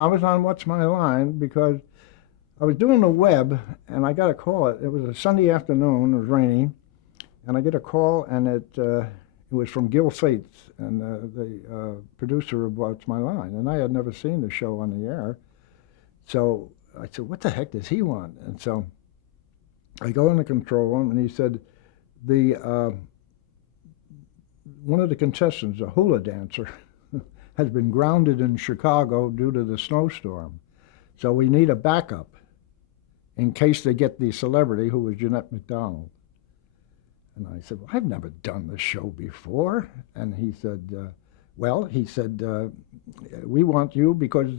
I was on What's My Line because I was doing the web and I got a call. It was a Sunday afternoon, it was raining, and I get a call and it was from Gil Fates and the producer of What's My Line. And I had never seen the show on the air. So I said, what the heck does he want? And so I go in the control room and he said, the one of the contestants, a hula dancer, has been grounded in Chicago due to the snowstorm. So we need a backup in case they get the celebrity who was Jeanette MacDonald. And I said, well, I've never done this show before. And he said, we want you because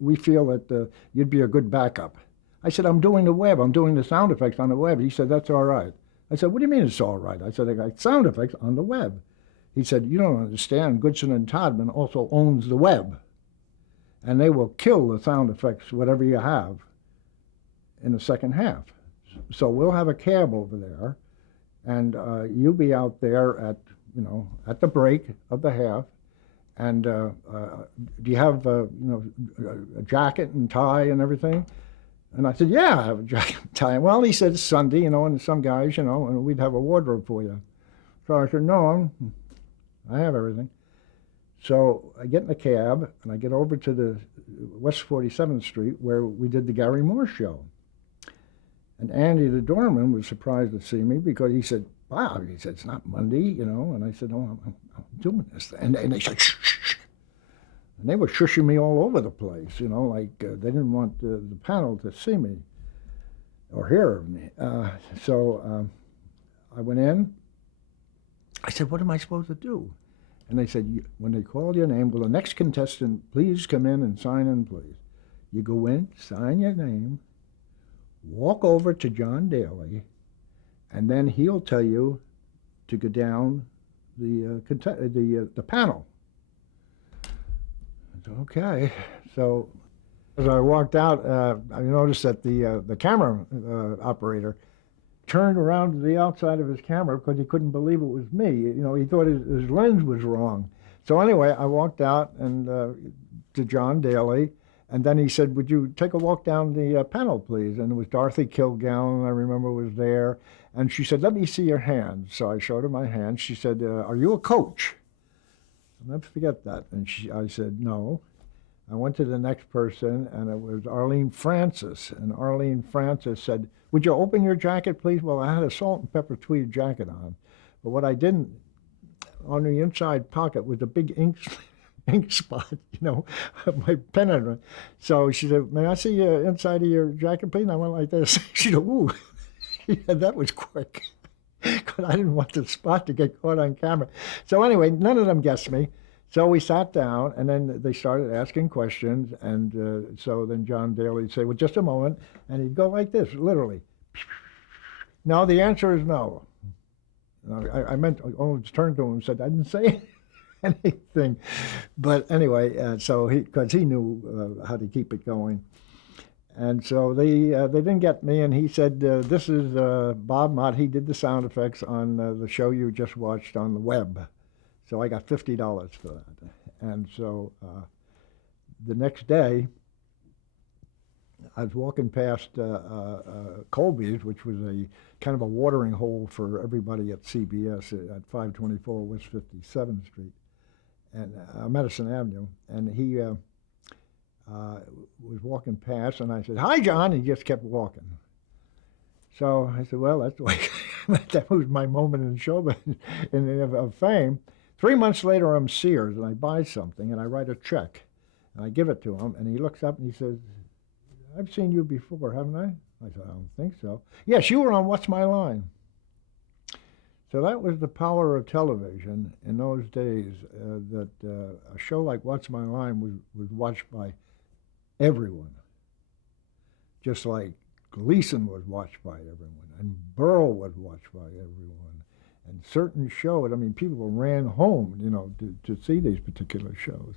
we feel that you'd be a good backup. I said, I'm doing the web. I'm doing the sound effects on the web. He said, that's all right. I said, what do you mean it's all right? I said, I got sound effects on the web. He said, you don't understand. Goodson and Todman also owns the web. And they will kill the sound effects, whatever you have, in the second half. So we'll have a cab over there, and you'll be out there at the break of the half. And do you have, a jacket and tie and everything? And I said, yeah, I have a jacket and tie. Well, he said, it's Sunday, and some guys, and we'd have a wardrobe for you. So I said, no, I have everything. So I get in the cab, and I get over to the West 47th Street where we did the Gary Moore show. And Andy the doorman was surprised to see me because he said, wow, he said, it's not Monday, And I said, no, I'm doing this. And they said, shh, shh, shh. And they were shushing me all over the place, they didn't want the panel to see me or hear of me. So I went in. I said, what am I supposed to do? And they said, when they call your name, will the next contestant please come in and sign in, please? You go in, sign your name, walk over to John Daly, and then he'll tell you to go down the panel. I said, okay. So as I walked out, I noticed that the camera operator turned around to the outside of his camera because he couldn't believe it was me. He thought his lens was wrong. So anyway, I walked out and to John Daly, and then he said, would you take a walk down the panel, please? And it was Dorothy Kilgallen, I remember, was there. And she said, let me see your hands. So I showed her my hands. She said, are you a coach? I'll never forget that. And I said, no. I went to the next person, and it was Arlene Francis. And Arlene Francis said, would you open your jacket, please? Well, I had a salt and pepper tweed jacket on. But what I didn't, on the inside pocket was a big ink spot, my pen had run. So she said, may I see the inside of your jacket, please? And I went like this. She said, ooh, yeah, that was quick. Because I didn't want the spot to get caught on camera. So anyway, none of them guessed me. So we sat down, and then they started asking questions, and so then John Daly would say, well, just a moment, and he'd go like this, literally. No, the answer is no. I meant, almost turned to him and said, I didn't say anything. But anyway, so because he knew how to keep it going. And so they didn't get me, and he said, this is Bob Mott. He did the sound effects on the show you just watched on the web. So I got $50 for that. And so the next day, I was walking past Colby's, which was a kind of a watering hole for everybody at CBS at 524 West 57th Street and Madison Avenue. And he was walking past, and I said, hi, John. He just kept walking. So I said, well, that's the way. That was my moment in show of fame. 3 months later, I'm Sears, and I buy something, and I write a check, and I give it to him, and he looks up and he says, I've seen you before, haven't I? I said, I don't think so. Yes, you were on What's My Line. So that was the power of television in those days, that a show like What's My Line was watched by everyone, just like Gleason was watched by everyone, and Burl was watched by everyone. And certain shows, people ran home, to see these particular shows.